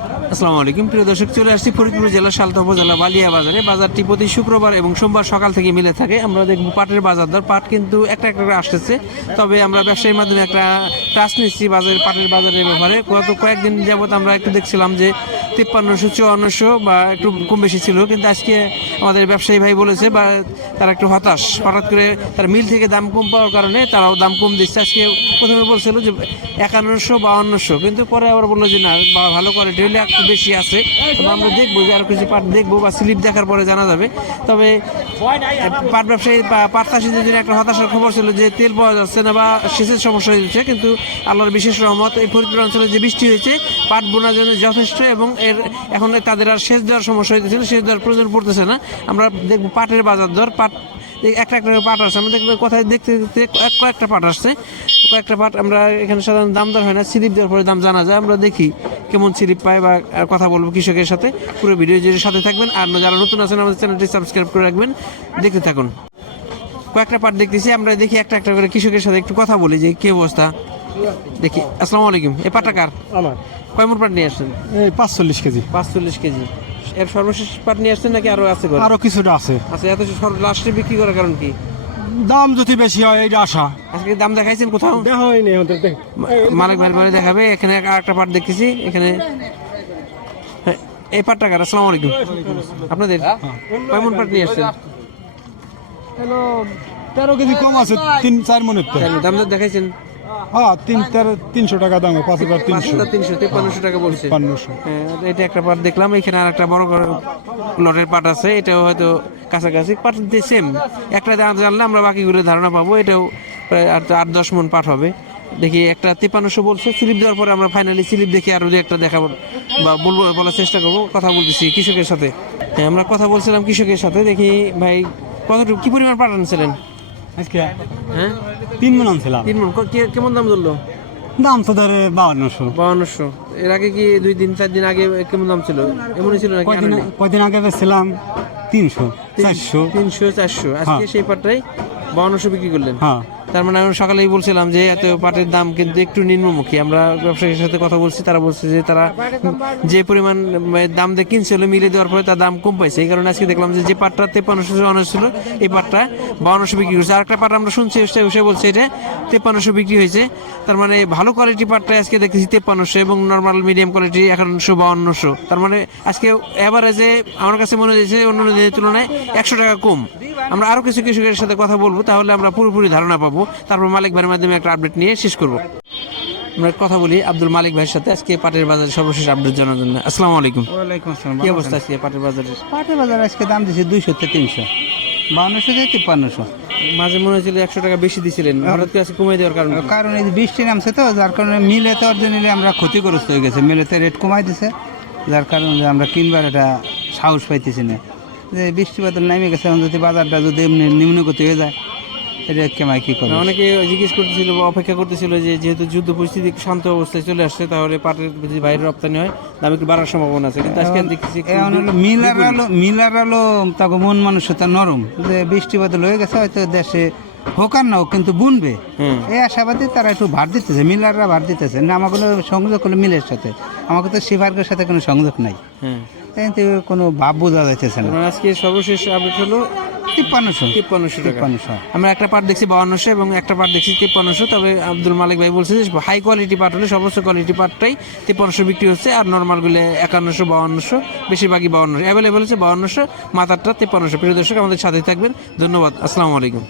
আসসালামু আলাইকুম প্রিয় দর্শক, চলে আসছি ফরিদপুর জেলার সালতা উপজেলা বালিয়া বাজারে। বাজারটি প্রতি শুক্রবার এবং সোমবার সকাল থেকে মিলে থাকে। আমরা দেখব পাটের বাজার দর। পাট কিন্তু একটা একটা করে আসতেছে, তবে আমরা ব্যবসায়ীর মাধ্যমে একটা টাচ নিচ্ছি পাটের বাজারের ব্যাপারে। গত কয়েকদিন যাবত আমরা একটু দেখছিলাম যে 5300 5400 বা একটু কম বেশি ছিল, কিন্তু আজকে আমাদের ব্যবসায়ী ভাই বলেছে বা তারা একটু হঠাৎ করে তার মিল থেকে দাম কম পাওয়ার কারণে তারাও দাম কম দিচ্ছে। আজকে প্রথমে বলছিল যে 5100 5200, কিন্তু পরে আবার বললো যে না, ভালো কোয়ালিটি হলে একটু বেশি আছে। তবে আমরা দেখবো যে আর কিছু পাট দেখবো বা স্লিপ দেখার পরে জানা যাবে। তবে পাট ব্যবসায়ী পাট চাষিদের জন্য একটা হতাশার খবর ছিল যে তেল পাওয়া যাচ্ছে না বা সেচের সমস্যা হয়েছে, কিন্তু আল্লাহর বিশেষ রহমত এই ফরিদপুর অঞ্চলে যে বৃষ্টি হয়েছে পাট বোনার জন্য যথেষ্ট, এবং এখন তাদের আর সেচ দেওয়ার সমস্যা হইতেছে না, সেচ দেওয়ার প্রয়োজন পড়তেছে না। আমরা দেখবো পাটের বাজার দর। পাট একটা একটা পাট আসছে, আমরা দেখবো কোথায় দেখতে দেখতে কয়েকটা পাট আসছে। কয়েকটা পাট আমরা এখানে সাধারণত দাম দর হয় না, স্লিপ দেওয়ার পরে দাম জানা যায়। আমরা দেখি কেমন স্লিপ পায় বা কথা বলবো কৃষকের সাথে। পুরো ভিডিও জুড়ে সাথে থাকবেন, আর যারা নতুন আছেন আমাদের চ্যানেলটি সাবস্ক্রাইব করে রাখবেন, দেখতে থাকুন। কয়েকটা পাট দেখতেছি, আমরা দেখি একটা একটা করে কৃষকের সাথে একটু কথা বলি যে কি অবস্থা দেখি। আসসালামু আলাইকুম, এই পাটটা কার? আমার কয় মণ পাট নিয়ে আসছেন? এই 45 কেজি। 45 কেজি। এর সর্বশেষ পাট নিয়ে আসছেন নাকি আরো আছে? আরো কিছুটা আছে। আচ্ছা, এত লাস্টে বিক্রি করার কারণ কি? দাম যদি বেশি হয় এইটা আশা। আজকে দাম দেখাইছেন কোথাও? দেখা হয়নি আমাদের। মালিক ভাই বলে দেখাবে। এখানে আরেকটা পাট দেখতেছি এখানে। হ্যাঁ, এই পাটটা কার? আসসালামু আলাইকুম, আপনাদের কয় মণ পাট নিয়ে আসছেন? হ্যালো 13 কেজি কম আছে, 3-4 মনের তো। দাম দর দেখাইছেন? হ্যাঁ 300 টাকা দাম, 5300 5300 টাকা বলছে। 5300। হ্যাঁ, এটা একটা পাট দেখলাম। এখানে আর একটা বড় লটের পাট আছে, এটাও হয়তো কাছাকাছি। পাট সেম, একটা দাম জানলে আমরা বাকিগুলো ধারণা পাবো। এটাও প্রায় 8-10 মণ পাট হবে। দেখি একটা 5300 বলছে। স্লিপ দেওয়ার পরে আমরা ফাইনালি স্লিপ দেখি আরো একটা দেখাবো বা বলার চেষ্টা করবো। কথা বলতেছি কৃষকের সাথে। হ্যাঁ, আমরা কথা বলছিলাম কৃষকের সাথে। দেখি ভাই কতটুকু কি পরিমাণ পাট আনছিলেন আজকে? হ্যাঁ 3 মণ আনছিলাম। 3 মণ। কেমন দাম ধরলো? দাম তো ধরে 5200। 5200। এর আগে কি 2-4 দিন আগে কেমন দাম ছিল? এমনই ছিল নাকি? কয়দিন আগে বেচছিলাম 300 400। 300 400। আজকে সেই পাটটাই 5200 বিক্রি করলেন। হ্যাঁ, তার মানে আমি সকালেই বলছিলাম যে এত পাটের দাম কিন্তু একটু নিম্নমুখী। আমরা ব্যবসায়ীর সাথে কথা বলছি, তারা বলছে যে তারা যে পরিমাণ দাম দিয়ে কিনছিল মিলে দেওয়ার পরে তার দাম কম পাইছে। এই কারণে আজকে দেখলাম যে পাটটা 5300 ছিল, এই পাটটা 5200 বিক্রি করছে। আরেকটা পাট আমরা শুনছি সে বলছে এটা 5300 বিক্রি হয়েছে। তার মানে ভালো কোয়ালিটি পাটটা আজকে দেখেছি 5300, এবং নর্মাল মিডিয়াম কোয়ালিটি 5100-5200। তার মানে আজকে এভারেজে আমার কাছে মনে হয়েছে অন্য দিনের তুলনায় 100 টাকা কম। আমরা আরো কিছু কৃষকের সাথে কথা বলবো, তাহলে আমরা পুরোপুরি ধারণা পাবো। তারপর মালিক ভাইয়ের মাধ্যমে একটা আপডেট নিয়ে শেষ করব। আমরা কথা বলি আব্দুল মালিক ভাইয়ের সাথে আজকে পাটের বাজারের সর্বশেষ আপডেট জানার জন্য। আসসালামু আলাইকুম। ওয়ালাইকুম আসসালাম। কি অবস্থা আজকে পাটের বাজারের? পাটের বাজার আজকে দাম দিচ্ছে 200 থেকে 300, 5200 থেকে 5300। মাঝে মনে হয়েছিল 100 টাকা বেশি দিছিলেন, হঠাৎ করে আজকে কমাই দেওয়ার কারণ কি? কারণ এই যে বৃষ্টি নামছে তো, যার কারণে মিলে তো অর্জন নিলে আমরা ক্ষতিগ্রস্ত হয়ে গেছে। মিলেতে রেট কমাই দিছে, যার কারণে আমরা কিনবার একটা সাহস পাইতেছি না। যে বৃষ্টি বাদল নেমে গেছে, এখন যদি বাজারটা যদি এমনি নিম্নগতি হয়ে যায়, এটা কেমাই কি করে? অনেকে জিজ্ঞেস করতেছিল বা অপেক্ষা করতেছিল যে যেহেতু যুদ্ধ পরিস্থিতি শান্ত অবস্থায় চলে আসছে, তাহলে পাটের যদি বাইরে রপ্তানি হয় দাম একটু বাড়ার সম্ভাবনা আছে। কিন্তু আজকে দেখতেছি এখন হলো মিলার হলো তাকে মন মানুষতা নরম, যে বৃষ্টি বাদল হয়ে গেছে, হয়তো দেশে হোক আর নাও কিন্তু বুনবে, এই আশাবাদী তারা একটু ভার দিতেছে, মিলাররা ভার দিতেছে না। আমার কোনো সংযোগ হলো মিলের সাথে, আমাকে তো শিফার্গের সাথে কোনো সংযোগ নাই, কিন্তু কোনো ভাব বোঝা যাইতেছে না। আজকে সর্বশেষ আপডেট হলো 5300 টাকা। আমরা একটা পাট দেখছি 5200 এবং একটা পাট দেখছি 5300। তবে আব্দুল মালিক ভাই বলছে যে হাই কোয়ালিটি পাট হলে সর্বোচ্চ কোয়ালিটি পাটটাই 5300 বিক্রি হচ্ছে, আর নর্মালগুলো 5100 5200, বেশিরভাগই 5200 অ্যাভেলেবেল হচ্ছে। 5200 মাথারটা 5300। প্রিয় দর্শক আমাদের সাথে থাকবেন, ধন্যবাদ। আসসালামু আলাইকুম।